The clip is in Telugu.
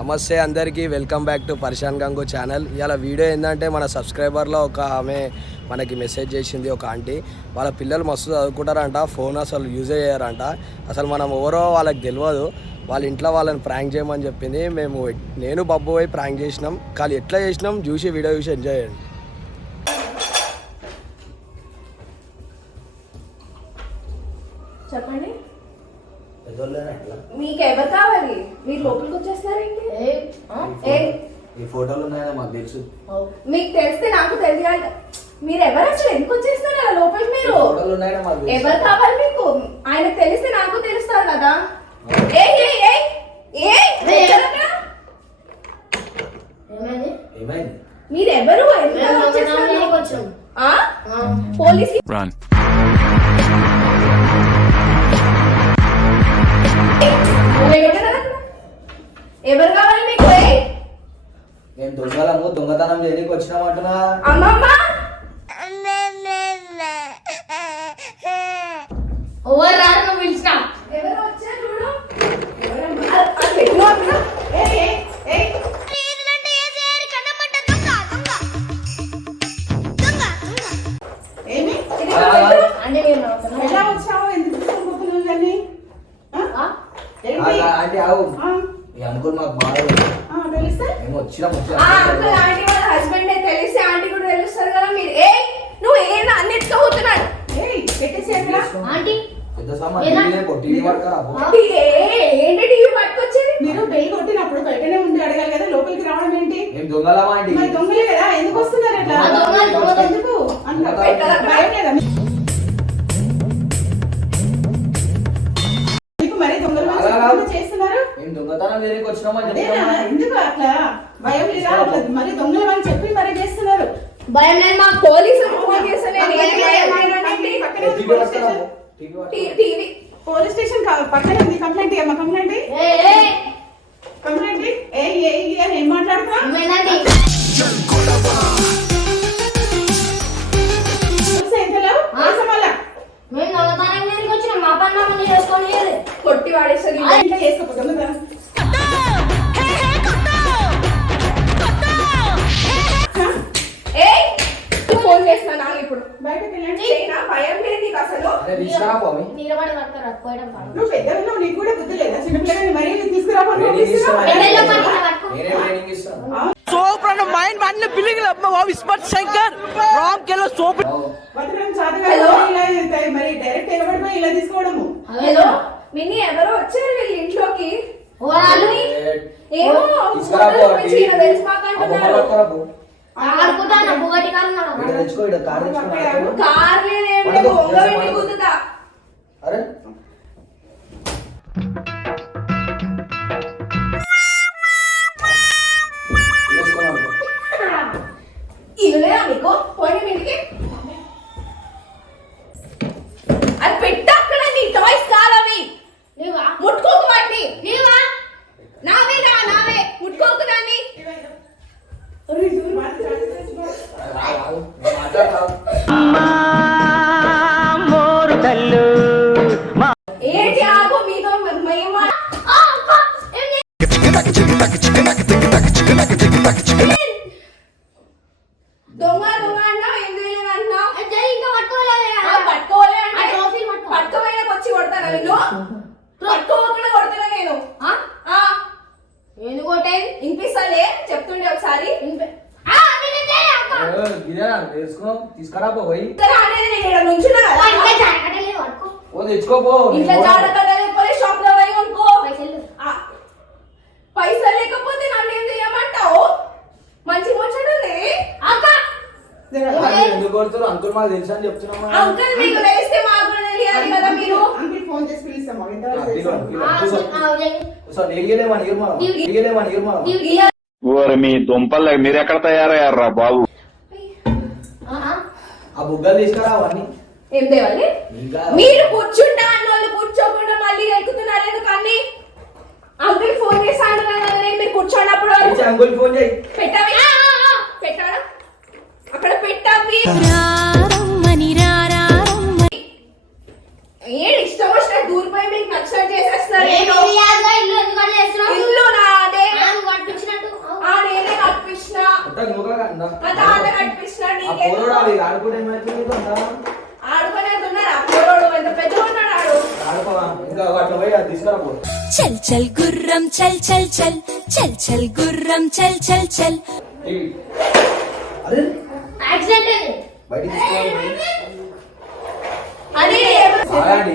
నమస్తే అందరికీ, వెల్కమ్ బ్యాక్ టు పర్షాన్ గంగు ఛానల్. ఇవాళ వీడియో ఏంటంటే మన సబ్స్క్రైబర్లో ఒక ఆమె మనకి మెసేజ్ చేసింది. ఒక ఆంటీ వాళ్ళ పిల్లలు మస్తు చదువుకుంటారంట, ఫోన్ అసలు యూజ్ అయ్యారంట. అసలు మనం ఎవరో వాళ్ళకి తెలియదు. వాళ్ళ ఇంట్లో వాళ్ళని ప్రాంక్ చేయమని చెప్పింది. నేను బబ్బు పోయి ప్రాంక్ చేసినాం. కానీ ఎట్లా చేసినాం చూసి వీడియో చూసి ఎంజాయ్ చేయండి. చెప్పండి, మీకు ఎవరు కావాలి? మీరు లోపలికి వచ్చేస్తారేంటి? ఈ ఫోటోలు ఉన్నాయో మాకు తెలుసు. మీకు తెలిస్తే నాకు తెలియాలి. మీరు ఎవరు అసలు ఎందుకు వచ్చేస్తారు అలా లోపలికి? మీరు ఎవరు కావాలి మీకు? ఆయనకు తెలిస్తే నాకు తెలుస్తారు కదా. మీరు ఎవరు? పోలీస్ ఎవరు కావాలి మీకు? మేము దొంగలము, దొంగతనం చేయడానికి వచ్చినామంటున్నా. అమ్మమ్మ నువ్వు పిలిచినా ఎవరు వచ్చారు చూడు. అంకుల్ మాకు బాగా మేము వచ్చినాం. హస్బెండ్ తెలిస్తే ఆంటీ కూడా తెలుస్తారు కదా. మీరు నువ్వు ఏనా అన్నిటితో పోతున్నాడు. ఏంటి టీవీ పట్టుకొచ్చేది? మీరు బెల్ కొట్టినప్పుడు బయటనే ఉండి అడగాలి కదా, లోపలికి రావడం ఏంటి? దొంగలమా? దొంగలే కదా, ఎందుకు వస్తున్నారు అట్లా? ఎందుకు భయం లేదా మీకు? మరి దొంగలు చేస్తున్నారు. దొంగతనం చేయడానికి వచ్చినామని ఎందుకు అట్లా భయం లేదా? మరి దొంగలు అని చెప్పి మరి చేస్తున్నారు. భయం లేదు. మా పోలీసులు ఫోన్ చేస్తాను. పోలీస్ స్టేషన్ పక్కన ఉంది. కంప్లైంట్ ఇవ్వమ్మా. కంప్లైంట్ కంప్లైంట్ ఏం మాట్లాడుతున్నా? కొట్టి వాడేస్తుంది. ఫోన్ చేస్తున్నా ఇప్పుడు. బయటకు వెళ్ళండి. భయం లేదు నీకు అసలు. నువ్వు పెద్దగా నీకు కూడా బుద్ధి లేదా? చిన్నపిల్లగాని మరీ తీసుకురా. మరి డైరెక్ట్ నిలబడిపోయి ఇలా తీసుకోవడము. హలో మిన్ని, ఎవరో వచ్చారు వీళ్ళ ఇంట్లోకి. ఏమో తెలుసు మాకంటున్నారు. ఇల్లేదా మీకు? పోయిన ఇంటికి అది పెట్ట అక్కడ. నీ టాయ్స్ కాదవి. ముట్టుకోకు వాటిని. నావే ముట్టుకోకు దాన్ని. ఏంటి ఆగో మీతో దొంగ అన్నావు. ఎందుకు అన్నావు? పట్టుకోలేక వచ్చి కొడతాను. నేను పట్టుకోకుండా కొడతాను. నేను ఎందుకు కొట్టేది? వినిపిస్తలే? చెప్తుండే ఒకసారి. తీసుకురా పోయి తెచ్చుకోపో. ఇంట్లో జాడకట్టలేకపోతే షాప్ లో పోయి కొనుక్కో. పైసలు లేకపోతే నన్ను ఏం చేయమంటావు? మంచి ముచ్చటుంది. ఎందుకు కొడుతారు? అంకుల్ మాకు తెలుసు అని చెప్తున్నామా? అంకుల్ మీకు తెలిస్తే మాకు కూడా తెలియాలి కదా. మీరు అంకుల్ ఫోన్ చేసి పిలుస్తామా? మీ దుంపలు మీరు ఎక్కడ తయారయ్యారా బాబు? ఆ బుగ్గలు తీసుకురా. అవన్నీ ఏం తేవాలి? మీరు కూర్చుంటా అన్న వాళ్ళు కూర్చోకుండా మళ్ళీ ఎక్కుతున్నారు ఎందుకని? అంకుల్ ఫోన్ చేస్తాను కదా, మీరు కూర్చోన్నప్పుడు అంకుల్ ఫోన్ చేయి. పెట్టావి పెట్టాడా? అక్కడ పెట్టావి. ఏడు ఇష్టం ఇంకా అట్లా పోయి అది తీసుకురా పో. చల్ చల్ గుర్రం చల్ చల్ చల్ చల్ చల్ గుర్రం చల్ చల్ చల్. ఇవి. అరే యాక్సిడెంట్ బయటికి తీసుకోవాలి. అది ఆగండి.